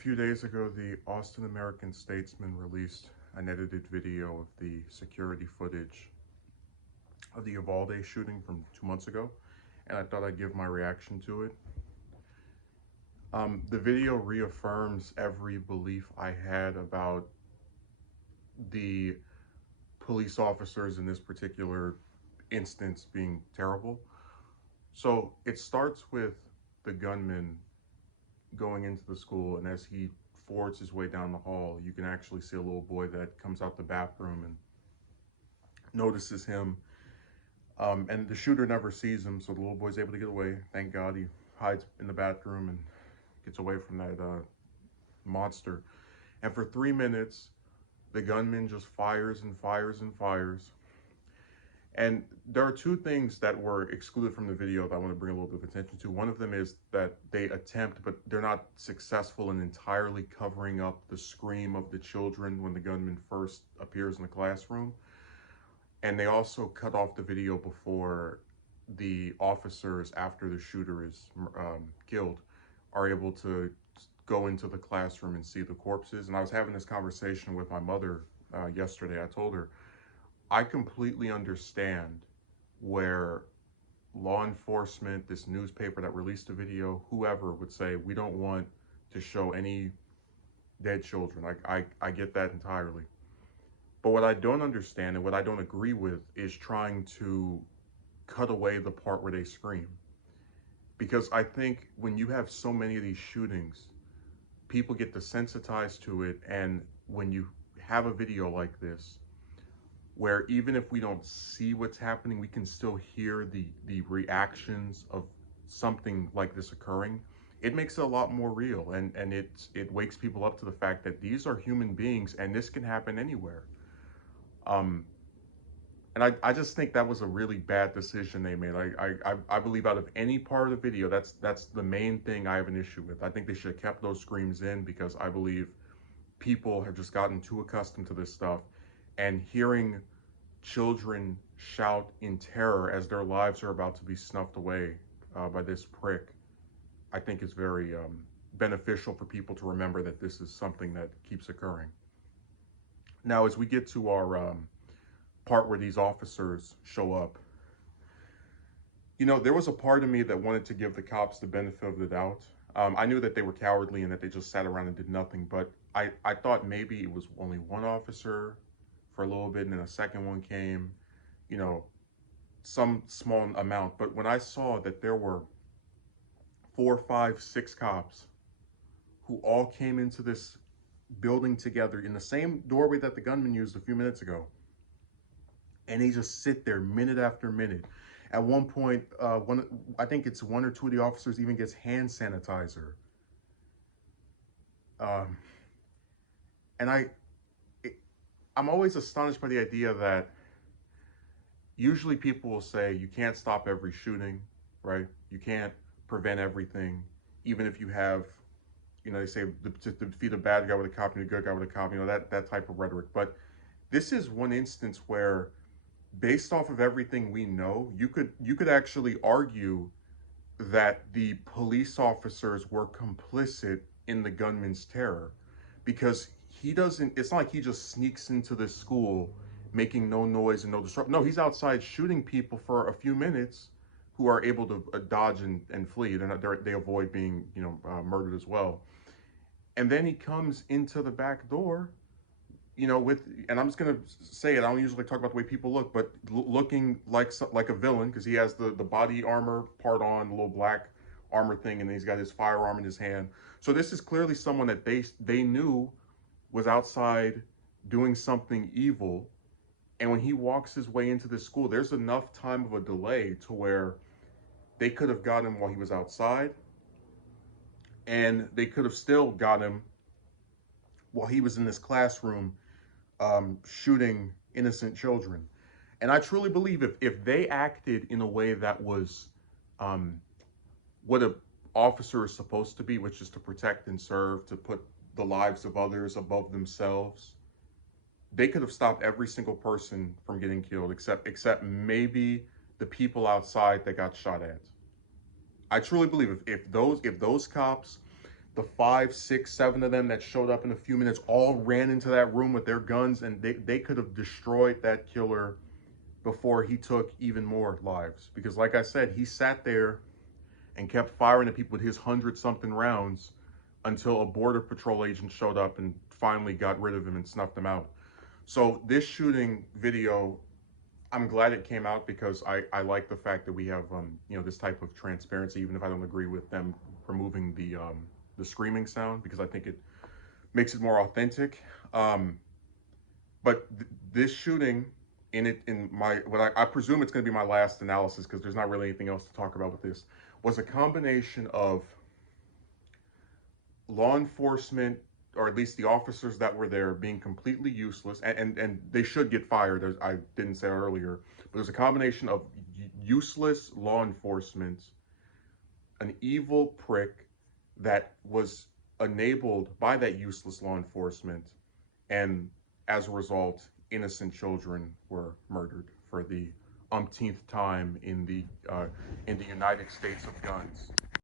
few days ago, the Austin American-Statesman released an edited video of the security footage of the Uvalde shooting from 2 months ago, and I thought I'd give my reaction to it. The video reaffirms every belief I had about the police officers in this particular instance being terrible. So it starts with the gunman going into the school, and as he fords his way down the hall, you can actually see a little boy that comes out the bathroom and notices him. And the shooter never sees him, so the little boy's able to get away. Thank God. He hides in the bathroom and gets away from that monster. And for 3 minutes, the gunman just fires and fires and fires. And there are two things that were excluded from the video that I want to bring a little bit of attention to. One of them is that they attempt, but they're not successful in entirely covering up the scream of the children when the gunman first appears in the classroom. And they also cut off the video before the officers, after the shooter is killed, are able to go into the classroom and see the corpses. And I was having this conversation with my mother yesterday. I told her, I completely understand where law enforcement, this newspaper that released the video, whoever would say, we don't want to show any dead children. I get that entirely. But what I don't understand and what I don't agree with is trying to cut away the part where they scream. Because I think when you have so many of these shootings, people get desensitized to it. And when you have a video like this, where even if we don't see what's happening, we can still hear the reactions of something like this occurring, it makes it a lot more real. And it wakes people up to the fact that these are human beings and this can happen anywhere. And I just think that was a really bad decision they made. I believe out of any part of the video, that's the main thing I have an issue with. I think they should have kept those screams in, because I believe people have just gotten too accustomed to this stuff, and hearing children shout in terror as their lives are about to be snuffed away by this prick, I think is very beneficial for people to remember that this is something that keeps occurring. Now, as we get to our part where these officers show up, you know, there was a part of me that wanted to give the cops the benefit of the doubt. I knew that they were cowardly and that they just sat around and did nothing, but I thought maybe it was only one officer for a little bit, and then a second one came, you know, some small amount. But when I saw that there were 4, 5, 6 cops who all came into this building together in the same doorway that the gunman used a few minutes ago, and they just sit there minute after minute. At one point, I think it's 1 or 2 of the officers even gets hand sanitizer. And I'm always astonished by the idea that usually people will say you can't stop every shooting, right? You can't prevent everything, even if you have, you know, they say to defeat a bad guy with a cop and a good guy with a cop, you know, that type of rhetoric. But this is one instance where, based off of everything we know, you could actually argue that the police officers were complicit in the gunman's terror, because it's not like he just sneaks into this school making no noise and no disruption. No, he's outside shooting people for a few minutes who are able to dodge and flee. They avoid being, you know, murdered as well. And then he comes into the back door, you know, and I'm just gonna say it, I don't usually talk about the way people look, but looking like a villain, because he has the body armor part on, the little black armor thing, and then he's got his firearm in his hand. So this is clearly someone that they knew was outside doing something evil. And when he walks his way into this school, there's enough time of a delay to where they could have got him while he was outside, and they could have still got him while he was in this classroom shooting innocent children. And I truly believe if they acted in a way that was what an officer is supposed to be, which is to protect and serve, to put the lives of others above themselves, they could have stopped every single person from getting killed, except maybe the people outside that got shot at. I truly believe if those cops The 5, 6, 7 of them that showed up in a few minutes all ran into that room with their guns, and they could have destroyed that killer before he took even more lives. Because like I said, he sat there and kept firing at people with his 100-something rounds until a border patrol agent showed up and finally got rid of him and snuffed him out. So this shooting video, I'm glad it came out, because I like the fact that we have this type of transparency, even if I don't agree with them removing the screaming sound, because I think it makes it more authentic. But this shooting, in my what I presume it's going to be my last analysis, because there's not really anything else to talk about with this, was a combination of law enforcement, or at least the officers that were there, being completely useless, and they should get fired, as I didn't say earlier, but there's a combination of useless law enforcement, an evil prick that was enabled by that useless law enforcement, and as a result, innocent children were murdered for the umpteenth time in the United States of guns.